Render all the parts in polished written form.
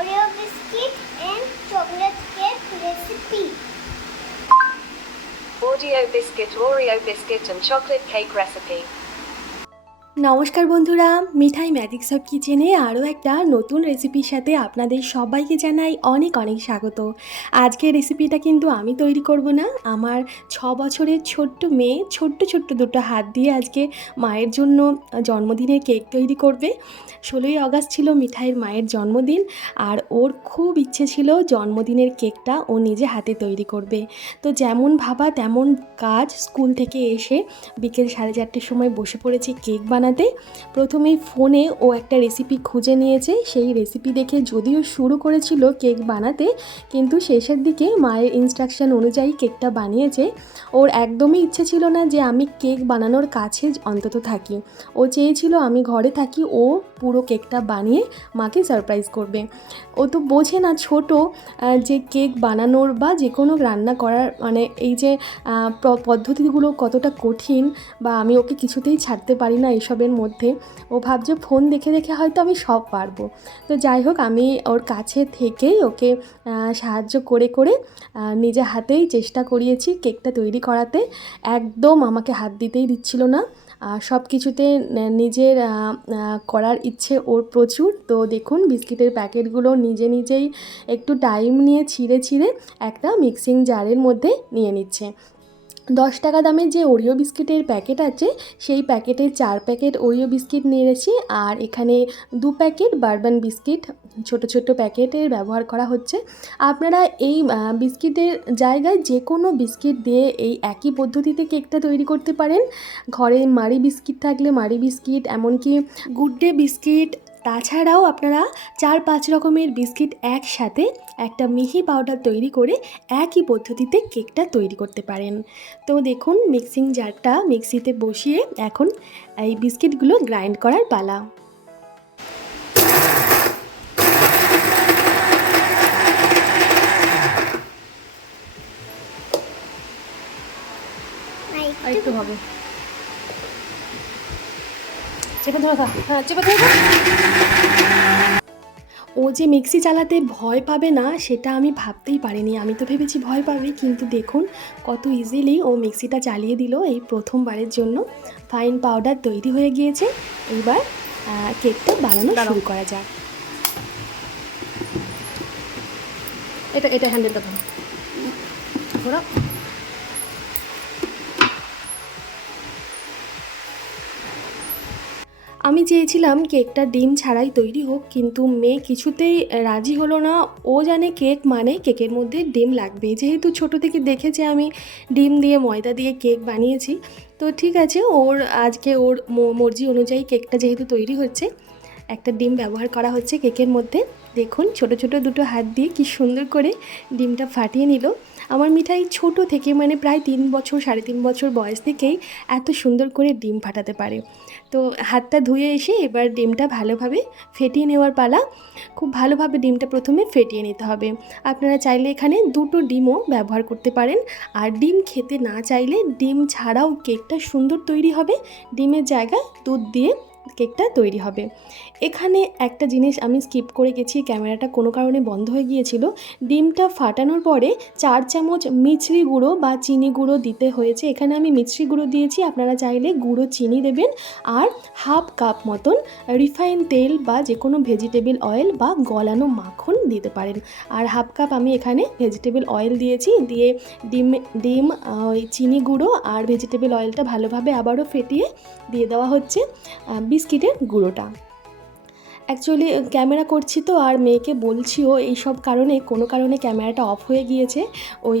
Oreo biscuit and chocolate cake recipe. Oreo biscuit and chocolate cake recipe. নমস্কার বন্ধুরা, মিঠাই magic সব কিচেনে আরও একটা নতুন রেসিপির সাথে আপনাদের সবাইকে জানাই অনেক অনেক স্বাগত। আজকের রেসিপিটা কিন্তু আমি তৈরি করব না, আমার 6 বছরের ছোট্ট মেয়ে ছোট্ট দুটো হাত দিয়ে আজকে মায়ের জন্য জন্মদিনের কেক তৈরি করবে। 16ই আগস্ট ছিল মিঠাইয়ের মায়ের জন্মদিন, আর ওর খুব ইচ্ছে ছিল জন্মদিনের কেকটা ও নিজে হাতে তৈরি করবে। তো যেমন ভাবা তেমন কাজ, স্কুল থেকে এসে বিকেল 4:30টার সময় বসে পড়েছি কেক বানাতে। প্রথমেই ফোনে ও একটা রেসিপি খুঁজে নিয়েছে, সেই রেসিপি দেখে যদিও শুরু করেছিল কেক বানাতে, কিন্তু শেষের দিকে মায়ের ইনস্ট্রাকশন অনুযায়ী কেকটা বানিয়েছে। ওর একদমই ইচ্ছে ছিল না যে আমি কেক বানানোর কাছে অন্তত থাকি, ও চেয়েছিল আমি ঘরে থাকি, ও পুরো কেকটা বানিয়ে মাকে সারপ্রাইজ করবে। ও তো বোঝে না ছোট, যে কেক বানানোর বা যে কোনো রান্না করার মানে এই যে পদ্ধতিগুলো কতটা কঠিন, বা আমি ওকে কিছুতেই ছাড়তে পারি না এসবের মধ্যে। ও ভাবছে ফোন দেখে দেখে হয়তো আমি সব পারবো। তো যাই হোক, আমি ওর কাছে থেকেই ওকে সাহায্য করে করে নিজে হাতেই চেষ্টা করিয়েছি কেকটা তৈরি করাতে। একদম আমাকে হাত দিতেই দিচ্ছিল না, সব কিছুতে নিজের করার ইচ্ছে ওর প্রচুর। তো দেখুন, বিস্কিটের প্যাকেটগুলো নিজেই একটু টাইম নিয়ে ছিঁড়ে একটা মিক্সিং জারের মধ্যে নিয়ে নিচ্ছে। 10 টাকা দামের যে ওরিও বিস্কিটের প্যাকেট আছে, সেই প্যাকেটে 4 প্যাকেট ওরিও বিস্কিট নিয়েছি, আর এখানে 2 প্যাকেট বারবান বিস্কিট ছোট প্যাকেটের ব্যবহার করা হচ্ছে। আপনারা এই বিস্কিটের জায়গায় যে কোনো বিস্কিট দিয়ে এই একই পদ্ধতিতে কেকটা তৈরি করতে পারেন। ঘরে মারি বিস্কিট থাকলে মারি বিস্কিট, এমনকি গুড ডে বিস্কিট, তাছাড়াও আপনারা 4-5 রকমের বিস্কিট একসাথে একটা মিহি পাউডার তৈরি করে একই পদ্ধতিতে কেকটা তৈরি করতে পারেন। তো দেখুন, মিক্সিং জারটা মিক্সিতে বসিয়ে এখন এই বিস্কিটগুলো গ্রাইন্ড করার পালা। একটু হবে, ও যে মিক্সি চালাতে ভয় পাবে না সেটা আমি ভাবতেই পারিনি। আমি তো ভেবেছি ভয় পাবে, কিন্তু দেখুন কত ইজিলি ও মিক্সিটা চালিয়ে দিল এই প্রথমবারের জন্য। ফাইন পাউডার তৈরি হয়ে গিয়েছে, এবার কেকটা বানানো শুরু করা যাক। এটা হ্যান্ডেলটা ধরো। আমি চেয়েছিলাম কেকটা ডিম ছাড়াই তৈরি হোক, কিন্তু মেয়ে কিছুতেই রাজি হলো না। ও জানে কেক মানে কেকের মধ্যে ডিম লাগবে, যেহেতু ছোট থেকে দেখেছে আমি ডিম দিয়ে ময়দা দিয়ে কেক বানিয়েছি। তো ঠিক আছে, আজকে ওর মর্জি অনুযায়ী কেকটা যেহেতু তৈরি হচ্ছে, একটা ডিম ব্যবহার করা হচ্ছে কেকের মধ্যে। দেখুন, ছোট দুটো হাত দিয়ে কি সুন্দর করে ডিমটা ফাটিয়ে নিল। আমার মিঠাই ছোট থেকে, মানে প্রায় 3 বছর 3.5 বছর বয়স থেকেই এত সুন্দর করে ডিম ফাটাতে পারে। তো হাতটা ধুয়ে এসে এবার ডিমটা ভালোভাবে ফেটিয়ে নেওয়ার পালা। খুব ভালোভাবে ডিমটা প্রথমে ফেটিয়ে নিতে হবে। আপনারা চাইলে এখানে 2টো ডিমও ব্যবহার করতে পারেন, আর ডিম খেতে না চাইলে ডিম ছাড়াও কেকটা সুন্দর তৈরি হবে। ডিমের জায়গায় দুধ দিয়ে কেকটা তৈরি হবে। এখানে একটা জিনিস আমি স্কিপ করে গেছি, ক্যামেরাটা কোনো কারণে বন্ধ হয়ে গিয়েছিল। ডিমটা ফাটানোর পরে 4 চামচ মিছরি গুঁড়ো বা চিনি গুঁড়ো দিতে হয়েছে। এখানে আমি মিছরি গুঁড়ো দিয়েছি, আপনারা চাইলে গুঁড়ো চিনি দেবেন। আর হাফ কাপ মতন রিফাইন তেল বা যে কোনো ভেজিটেবল অয়েল বা গলানো মাখন দিতে পারেন। আর হাফ কাপ আমি এখানে ভেজিটেবল অয়েল দিয়েছি। দিয়ে ডিম ওই চিনি গুঁড়ো আর ভেজিটেবল অয়েলটা ভালোভাবে আবারও ফেটিয়ে দিয়ে দেওয়া হচ্ছে বিস্কিটের গুঁড়োটা। অ্যাকচুয়ালি ক্যামেরা করছি তো, আর মেয়েকে বলছিও, এই সব কারণে কোনো কারণে ক্যামেরাটা অফ হয়ে গিয়েছে। ওই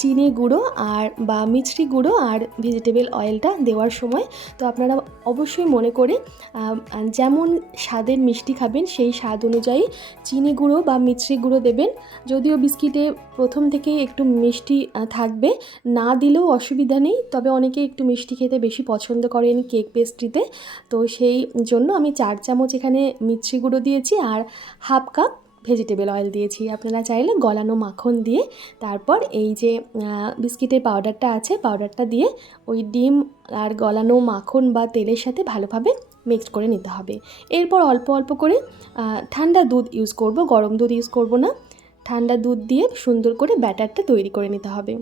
চিনি গুঁড়ো আর বা মিছরি গুঁড়ো আর ভেজিটেবল অয়েলটা দেওয়ার সময়। তো আপনারা অবশ্যই মনে করে যেমন স্বাদের মিষ্টি খাবেন সেই স্বাদ অনুযায়ী চিনি গুঁড়ো বা মিছরি গুঁড়ো দেবেন। যদিও বিস্কিটে প্রথম থেকেই একটু মিষ্টি থাকবে, না দিলেও অসুবিধা নেই, তবে অনেকে একটু মিষ্টি খেতে বেশি পছন্দ করেন কেক পেস্ট্রিতে। তো সেই জন্য আমি 4 চামচ এখানে মিছরি গুঁড়ো দিয়েছি আর হাফ কাপ ভেজিটেবল অয়েল দিয়েছি। আপনারা চাইলে গলানো মাখন দিয়ে তারপর এই যে বিস্কিটের পাউডারটা আছে, পাউডারটা দিয়ে ওই ডিম আর গলানো মাখন বা তেলের সাথে ভালোভাবে মিক্সড করে নিতে হবে। এরপর অল্প অল্প করে ঠান্ডা দুধ ইউজ করব, গরম দুধ ইউজ করব না। ঠান্ডা দুধ দিয়ে সুন্দর করে ব্যাটারটা তৈরি করে নিতে হবে।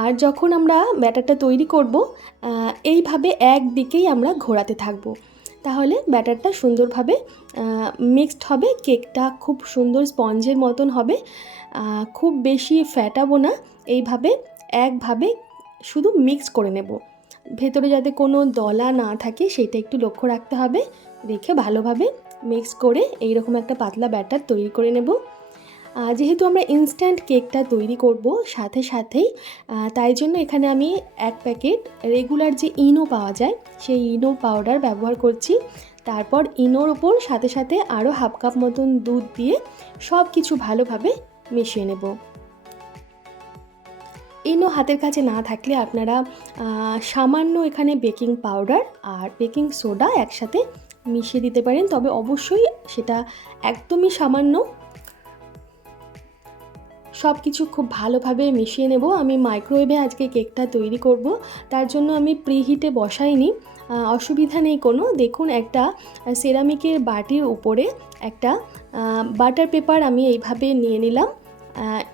আর যখন আমরা ব্যাটারটা তৈরি করব এইভাবে একদিকেই আমরা ঘোরাতে থাকব, তাহলে ব্যাটারটা সুন্দরভাবে মিক্সড হবে, কেকটা খুব সুন্দর স্পঞ্জের মতন হবে। খুব বেশি ফ্যাটাবো না, এইভাবে একভাবে শুধু মিক্স করে নেব। ভেতরে যাতে কোনো দলা না থাকে সেটা একটু লক্ষ্য রাখতে হবে, রেখে ভালোভাবে মিক্স করে এইরকম একটা পাতলা ব্যাটার তৈরি করে নেব। যেহেতু আমরা ইনস্ট্যান্ট কেকটা তৈরি করব সাথে সাথেই, তাই জন্য এখানে আমি 1 প্যাকেট রেগুলার যে ইনো পাওয়া যায় সেই ইনো পাউডার ব্যবহার করছি। তারপর ইনোর ওপর সাথে সাথে আরও হাফ কাপ মতন দুধ দিয়ে সব কিছু ভালোভাবে মিশিয়ে নেব। ইনো হাতের কাছে না থাকলে আপনারা সামান্য এখানে বেকিং পাউডার আর বেকিং সোডা একসাথে মিশিয়ে দিতে পারেন, তবে অবশ্যই সেটা একদমই সামান্য। সব কিছু খুব ভালোভাবে মিশিয়ে নেব। আমি মাইক্রোওয়েভে আজকে কেকটা তৈরি করব, তার জন্য আমি প্রিহিটে বসাইনি, অসুবিধা নেই কোনো। দেখুন, একটা সেরামিকের বাটির উপরে একটা বাটার পেপার আমি এইভাবে নিয়ে নিলাম,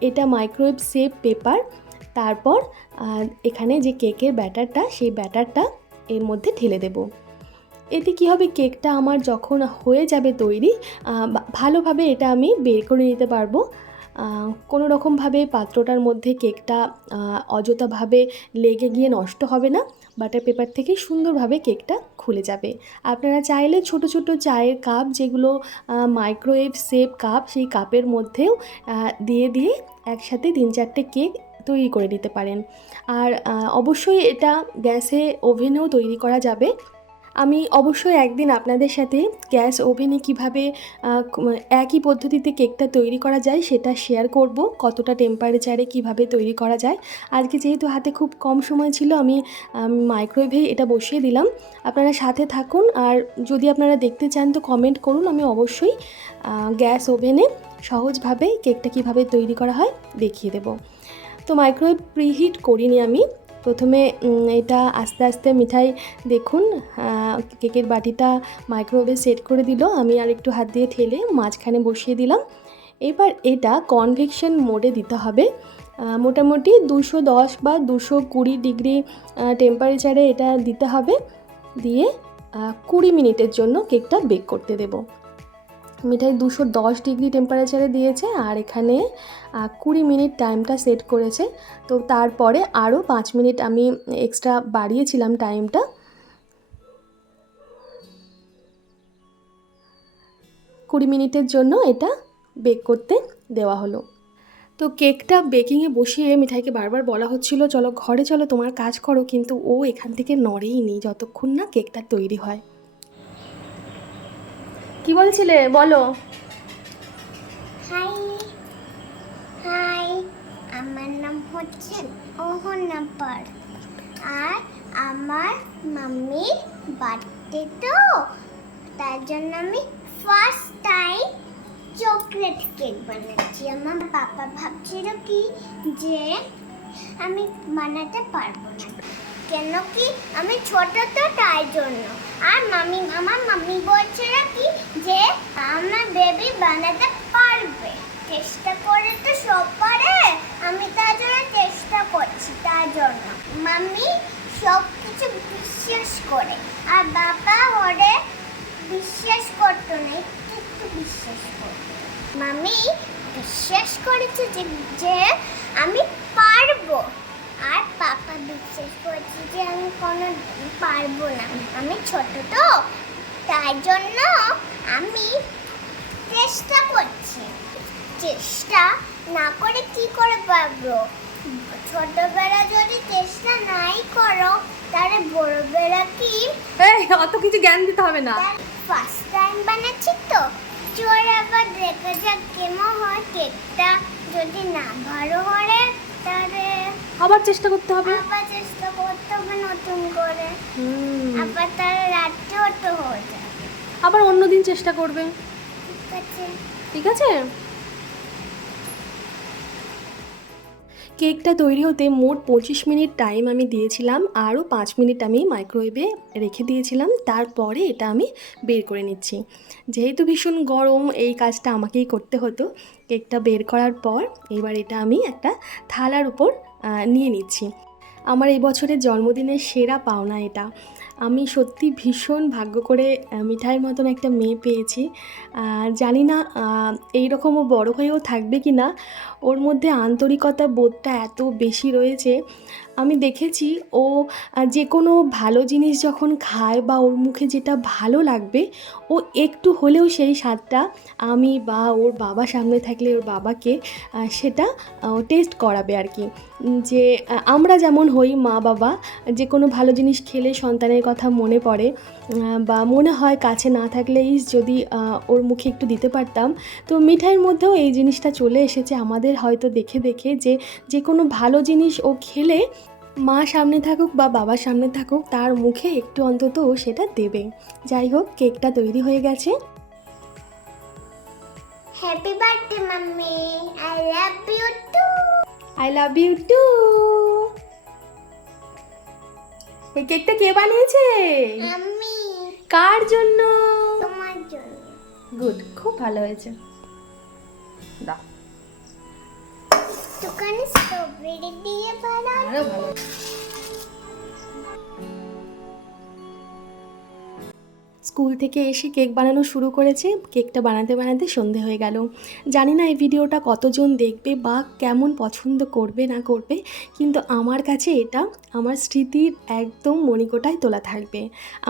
এটা মাইক্রোওয়েভ সেফ পেপার। তারপর এখানে যে কেকের ব্যাটারটা, সেই ব্যাটারটা এর মধ্যে ঢেলে দেব। এতে কী হবে, কেকটা আমার যখন হয়ে যাবে তৈরি, ভালোভাবে এটা আমি বের করে নিতে পারবো। কোনো রকমভাবে পাত্রটার মধ্যে কেকটা অযথাভাবে লেগে গিয়ে নষ্ট হবে না, বাটার পেপার থেকে সুন্দরভাবে কেকটা খুলে যাবে। আপনারা চাইলে ছোট ছোট চায়ের কাপ, যেগুলো মাইক্রোওয়েভ সেফ কাপ, সেই কাপের মধ্যেও দিয়ে একসাথে 3-4টে কেক তৈরি করে নিতে পারেন। আর অবশ্যই এটা গ্যাসে ওভেনেও তৈরি করা যাবে। আমি অবশ্যই একদিন আপনাদের সাথে গ্যাস ওভেনে কিভাবে একই পদ্ধতিতে কেকটা তৈরি করা যায় সেটা শেয়ার করব, কতটা টেম্পারেচারে কিভাবে তৈরি করা যায়। আজকে যেহেতু হাতে খুব কম সময় ছিল, আমি মাইক্রোওয়েভে এটা বসিয়ে দিলাম। আপনারা সাথে থাকুন, আর যদি আপনারা দেখতে চান তো কমেন্ট করুন, আমি অবশ্যই গ্যাস ওভেনে সহজভাবে কেকটা কিভাবে তৈরি করা হয় দেখিয়ে দেব। তো মাইক্রোওয়েভ প্রিহিট করিনি আমি, প্রথমে এটা আস্তে আস্তে মিঠাই দেখুন কেকের বাটিটা মাইক্রোওয়েভে সেট করে দিল, আমি আর একটু হাত দিয়ে ঠেলে মাঝখানে বসিয়ে দিলাম। এবার এটা কনভেকশন মোডে দিতে হবে, মোটামুটি 210 বা 220 ডিগ্রি টেম্পারেচারে এটা দিতে হবে। দিয়ে 20 মিনিটের জন্য কেকটা বেক করতে দেব। মিঠাই 210 ডিগ্রি টেম্পারেচারে দিয়েছে, আর এখানে 20 মিনিট টাইমটা সেট করেছে। তো তারপরে আরও 5 মিনিট আমি এক্সট্রা বাড়িয়েছিলাম টাইমটা। কুড়ি মিনিটের জন্য এটা বেক করতে দেওয়া হলো। তো কেকটা বেকিংয়ে বসিয়ে মিঠাইকে বারবার বলা হচ্ছিল, চলো ঘরে চলো, তোমার কাজ করো, কিন্তু ও এখান থেকে নড়েই নি যতক্ষণ না কেকটা তৈরি হয়। কি বলছিলে বলো? হাই হাই, আমার নাম হচ্ছে অহনাপার, আর আমার মাম্মির বার্থডে, তো তার জন্য আমি ফার্স্ট টাইম চকলেট কেক বানাচ্ছি। আমার পাপা ভাবছিল কি যে আমি বানাতে পারবো না, কেন কি আমি ছোট, তো তাই জন্য। আর আমার মাম্মি বলছিল কি যে আমার বেবি বানাতে পারবে, চেষ্টা করে তো সব পারে, আমি তার জন্য চেষ্টা করছি, তার জন্য মাম্মি সব কিছু বিশ্বাস করে, আর বাবা ওরে বিশ্বাস করতো না, একটু বিশ্বাস করতো। মাম্মি বিশ্বাস করেছে যে আমি পারবো, আর পাপা বিশ্বাস করছে যে আমি কোনো পারবো না, আমি ছোট, তো তাই জন্য আমি চেষ্টা করছি। চেষ্টা না করে কি করে পারবো? ছোটবেলা যদি চেষ্টা নাই করো, তাহলে বড়বেলা কি? অত কিছু জ্ঞান দিতে হবে না, ফার্স্ট টাইম বানাচ্ছি তো, চোর আবার দেখা যাক কেমন হয় কেকটা। যদি না ভালো হয় তাহলে আবার চেষ্টা করতে হবে, নতুন করে, আবার তার রাত্রে তো হয়ে যাবে, আবার অন্যদিন চেষ্টা করবে। ঠিক আছে, ঠিক আছে। কেকটা তৈরি হতে মোট 25 মিনিট টাইম আমি দিয়েছিলাম, আরও 5 মিনিট আমি মাইক্রোওয়েভে রেখে দিয়েছিলাম। তারপরে এটা আমি বের করে নিচ্ছি। যেহেতু ভীষণ গরম, এই কাজটা আমাকেই করতে হতো। কেকটা বের করার পর এবার এটা আমি একটা থালার উপর নিয়ে নিচ্ছি। আমার এই বছরের জন্মদিনের সেরা পাওনা এটা। আমি সত্যি ভীষণ ভাগ্য করে মিঠাইয়ের মতন একটা মেয়ে পেয়েছি। জানি না এইরকমও বড় হয়েও থাকবে কি না। ওর মধ্যে আন্তরিকতা বোধটা এত বেশি রয়েছে। আমি দেখেছি ও যে কোনো ভালো জিনিস যখন খায় বা ওর মুখে যেটা ভালো লাগবে, ও একটু হলেও সেই স্বাদটা আমি বা ওর বাবা সামনে থাকলে ওর বাবাকে সেটা টেস্ট করাবে আর কি। যে আমরা যেমন হই মা বাবা, যে কোনো ভালো জিনিস খেলে সন্তানের কথা মনে পড়ে বা মনে হয় কাছে না থাকলে যদি ওর মুখে একটু দিতে পারতাম। তো মিঠাইয়ের মধ্যেও এই জিনিসটা চলে এসেছে আমাদের হয়তো দেখে দেখে, যে কোনো ভালো জিনিস ও খেলে মা সামনে থাকুক বা বাবা সামনে থাকুক, তার মুখে একটু অন্তত ও সেটা দেবে। যাই হোক, কেকটা তৈরি হয়ে গেছে। Happy birthday mummy, I love you too. I love you too. এই কেকটা কে বানিয়েছে? আমি। কার জন্য? তোমার জন্য। গুড, খুব ভালো হয়েছে। দাও। দোকানে স্ট্রবেরি দিয়ে বানানো। আরো ভালো। স্কুল থেকে এসে কেক বানানো শুরু করেছে। কেকটা বানাতে বানাতে সন্ধে হয়ে গেল। জানি না এই ভিডিওটা কতজন দেখবে বা কেমন পছন্দ করবে না করবে, কিন্তু আমার কাছে এটা আমার স্মৃতির একদম মণিকোটায় তোলা থাকবে।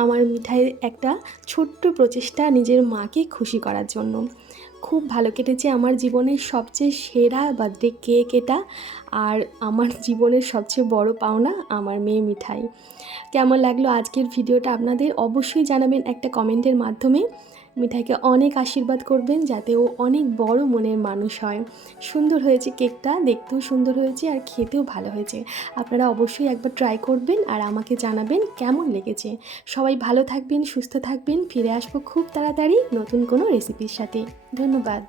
আমার মিঠাইয়ের একটা ছোট্ট প্রচেষ্টা নিজের মাকে খুশি করার জন্য। খুব ভালো কেটেছে। আমার জীবনের সবচেয়ে সেরা বার্থডে কেক এটা, আর আমার জীবনের সবচেয়ে বড় পাওনা আমার মেয়ে মিঠাই। কেমন লাগলো আজকের ভিডিওটা আপনাদের অবশ্যই জানাবেন একটা কমেন্টের মাধ্যমে। মিঠাইকে অনেক আশীর্বাদ করবেন যাতে ও অনেক বড় মনের মানুষ হয়। সুন্দর হয়েছে কেকটা, দেখতেও সুন্দর হয়েছে আর খেতেও ভালো হয়েছে। আপনারা অবশ্যই একবার ট্রাই করবেন আর আমাকে জানাবেন কেমন লেগেছে। সবাই ভালো থাকবেন, সুস্থ থাকবেন। ফিরে আসবো খুব তাড়াতাড়ি নতুন কোনো রেসিপির সাথে। ধন্যবাদ।